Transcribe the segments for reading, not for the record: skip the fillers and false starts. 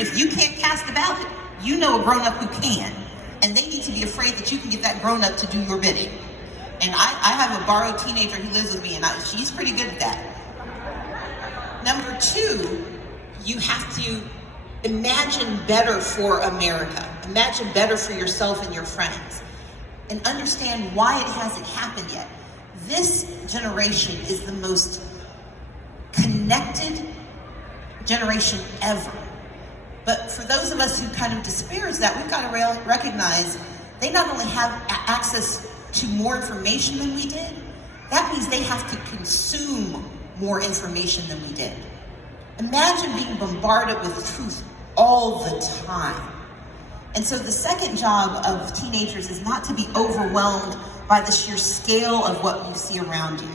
if you can't cast the ballot, you know a grown-up who can. And they need to be afraid that you can get that grown-up to do your bidding. And I have a borrowed teenager who lives with me, and she's pretty good at that. Number two, you have to imagine better for America. Imagine better for yourself and your friends. And understand why it hasn't happened yet. This generation is the most connected generation ever. But for those of us who kind of disparage that, we've got to recognize they not only have access to more information than we did, that means they have to consume more information than we did. Imagine being bombarded with truth all the time. And so the second job of teenagers is not to be overwhelmed by the sheer scale of what you see around you.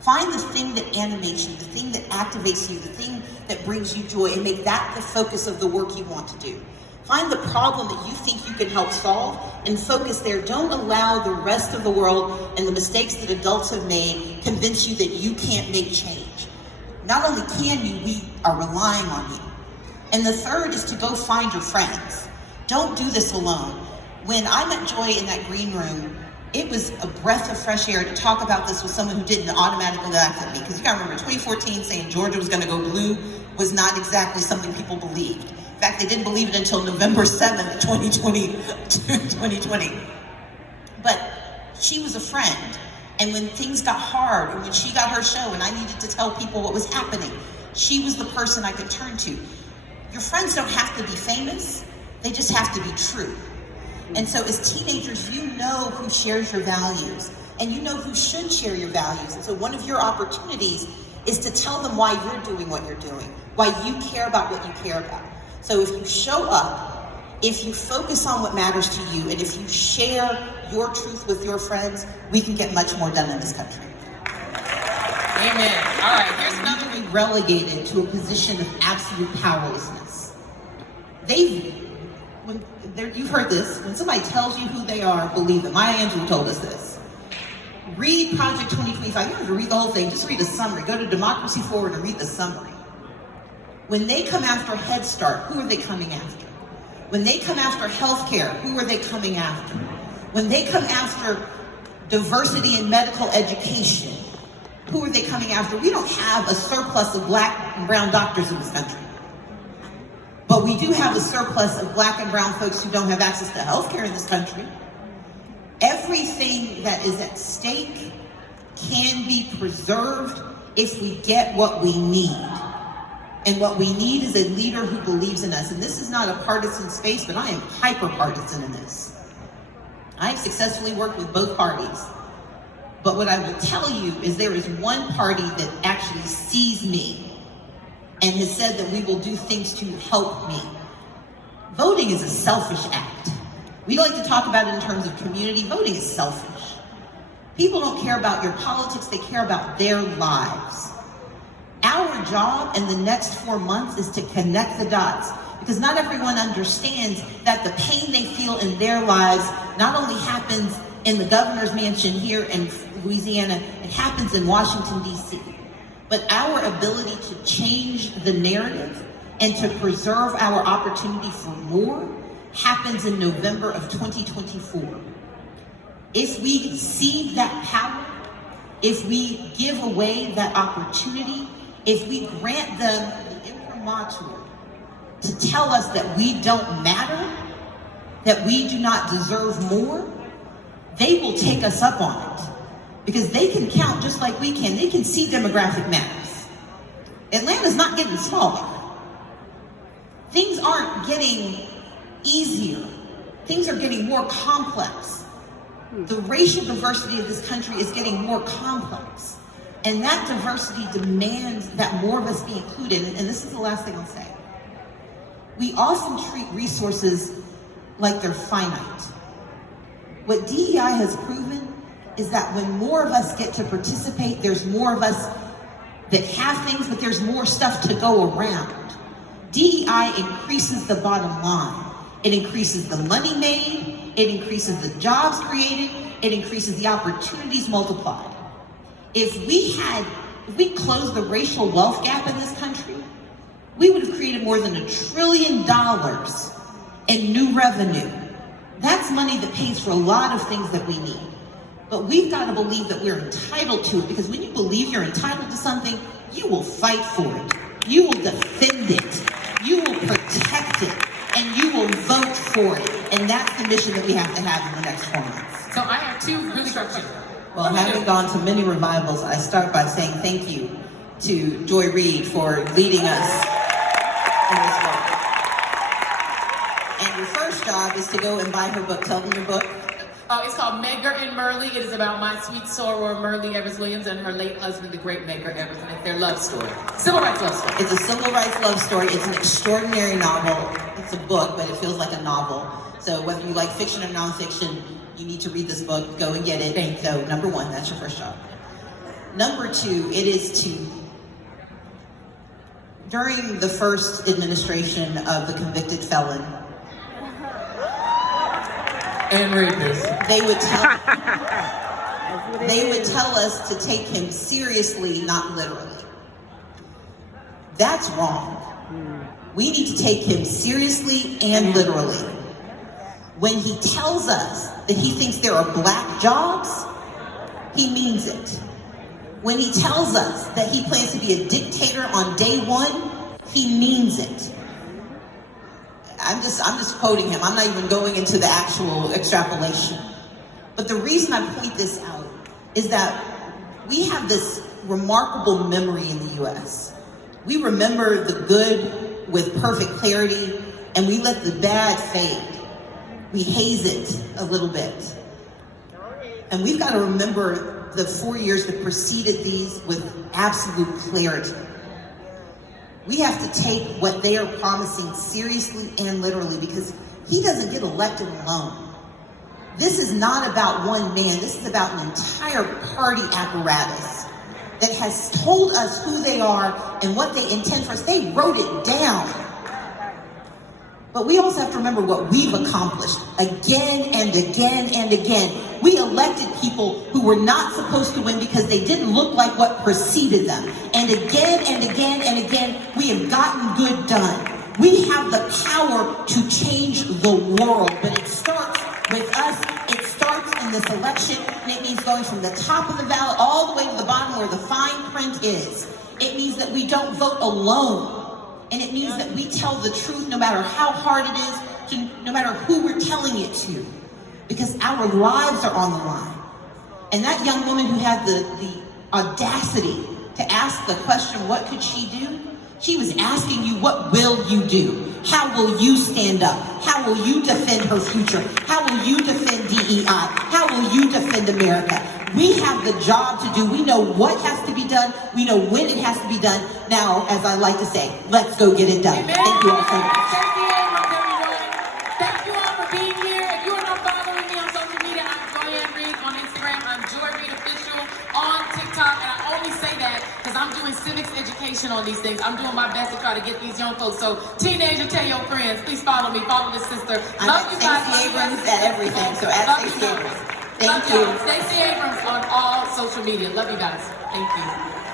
Find the thing that animates you, the thing that activates you, the thing that brings you joy, and make that the focus of the work you want to do. Find the problem that you think you can help solve and focus there. Don't allow the rest of the world and the mistakes that adults have made convince you that you can't make change. Not only can you, we are relying on you. And the third is to go find your friends. Don't do this alone. When I met Joy in that green room, it was a breath of fresh air to talk about this with someone who didn't automatically laugh at me. Because you gotta remember, 2014 saying Georgia was gonna go blue was not exactly something people believed. In fact, they didn't believe it until November 7th, 2020. But she was a friend. And when things got hard, or when she got her show and I needed to tell people what was happening, she was the person I could turn to. Your friends don't have to be famous, they just have to be true. And so as teenagers, you know who shares your values, and you know who should share your values. And so one of your opportunities is to tell them why you're doing what you're doing, why you care about what you care about. So if you show up, if you focus on what matters to you, and if you share your truth with your friends, we can get much more done in this country. Amen. All right, here's another one relegated to a position of absolute powerlessness. You've heard this. When somebody tells you who they are, believe them. Maya Angelou told us this. Read Project 2025. You don't have to read the whole thing. Just read a summary. Go to Democracy Forward and read the summary. When they come after Head Start, who are they coming after? When they come after healthcare, who are they coming after? When they come after diversity in medical education, who are they coming after? We don't have a surplus of black and brown doctors in this country. But we do have a surplus of black and brown folks who don't have access to healthcare in this country. Everything that is at stake can be preserved if we get what we need. And what we need is a leader who believes in us. And this is not a partisan space, but I am hyper-partisan in this. I have successfully worked with both parties. But what I will tell you is there is one party that actually sees me and has said that we will do things to help me. Voting is a selfish act. We like to talk about it in terms of community. Voting is selfish. People don't care about your politics, they care about their lives. Our job in the next 4 months is to connect the dots, because not everyone understands that the pain they feel in their lives not only happens in the governor's mansion here in Louisiana, it happens in Washington, D.C. But our ability to change the narrative and to preserve our opportunity for more happens in November of 2024. If we cede that power, if we give away that opportunity, if we grant them the imprimatur to tell us that we don't matter, that we do not deserve more, they will take us up on it. Because they can count just like we can. They can see demographic matters. Atlanta's not getting smaller. Things aren't getting easier. Things are getting more complex. The racial diversity of this country is getting more complex. And that diversity demands that more of us be included. And this is the last thing I'll say. We often treat resources like they're finite. What DEI has proven is that when more of us get to participate, there's more of us that have things, but there's more stuff to go around. DEI increases the bottom line. It increases the money made, it increases the jobs created, it increases the opportunities multiplied. If we closed the racial wealth gap in this country, we would have created more than $1 trillion in new revenue. That's money that pays for a lot of things that we need. But we've got to believe that we're entitled to it, because when you believe you're entitled to something, you will fight for it. You will defend it. You will protect it. And you will vote for it. And that's the mission that we have to have in the next 4 months. So I have two really quick questions. Well, having gone to many revivals, I start by saying thank you to Joy Reid for leading us in this book. And your first job is to go and buy her book. Tell them your book. Oh, it's called Medgar and Murley. It is about my sweet soror, Murley Evers Williams, and her late husband, the great Medgar Evers, and it's their love story. Civil rights love story. It's a civil rights love story. It's an extraordinary novel. It's a book, but it feels like a novel. So whether you like fiction or nonfiction, you need to read this book. Go and get it. Thank you. So number one, that's your first job. Number two, it is to, during the first administration of the convicted felon, and rapist, they would tell us to take him seriously, not literally. That's wrong. We need to take him seriously and literally. When he tells us that he thinks there are black jobs, he means it. When he tells us that he plans to be a dictator on day one, he means it. I'm just quoting him. I'm not even going into the actual extrapolation. But the reason I point this out is that we have this remarkable memory in the US. We remember the good with perfect clarity, and we let the bad fade. We haze it a little bit. And we've got to remember the 4 years that preceded these with absolute clarity. We have to take what they are promising seriously and literally, because he doesn't get elected alone. This is not about one man. This is about an entire party apparatus that has told us who they are and what they intend for us. They wrote it down. But we also have to remember what we've accomplished again and again and again. We elected people who were not supposed to win because they didn't look like what preceded them. And again and again and again, we have gotten good done. We have the power to change the world, but it starts with us. It starts in this election, and it means going from the top of the ballot all the way to the bottom where the fine print is. It means that we don't vote alone. And it means that we tell the truth no matter how hard it is, no matter who we're telling it to, because our lives are on the line. And that young woman who had the audacity to ask the question, what could she do? She was asking you, what will you do? How will you stand up? How will you defend her future? How will you defend DEI? How will you defend America? We have the job to do. We know what has to be done. We know when it has to be done. Now, as I like to say, let's go get it done. Amen. Thank you all so much. Stacey Abrams, everyone. Thank you all for being here. If you are not following me on social media, I'm Joy Reid on Instagram. I'm Joy Reid Official on TikTok. And I only say that because I'm doing civics education on these things. I'm doing my best to try to get these young folks. So, teenager, tell your friends. Please follow me. Follow this sister. Love you guys. Stacey Abrams at everything. So at Stacey Abrams. Thank you. Stacey Abrams on all social media. Love you guys. Thank you.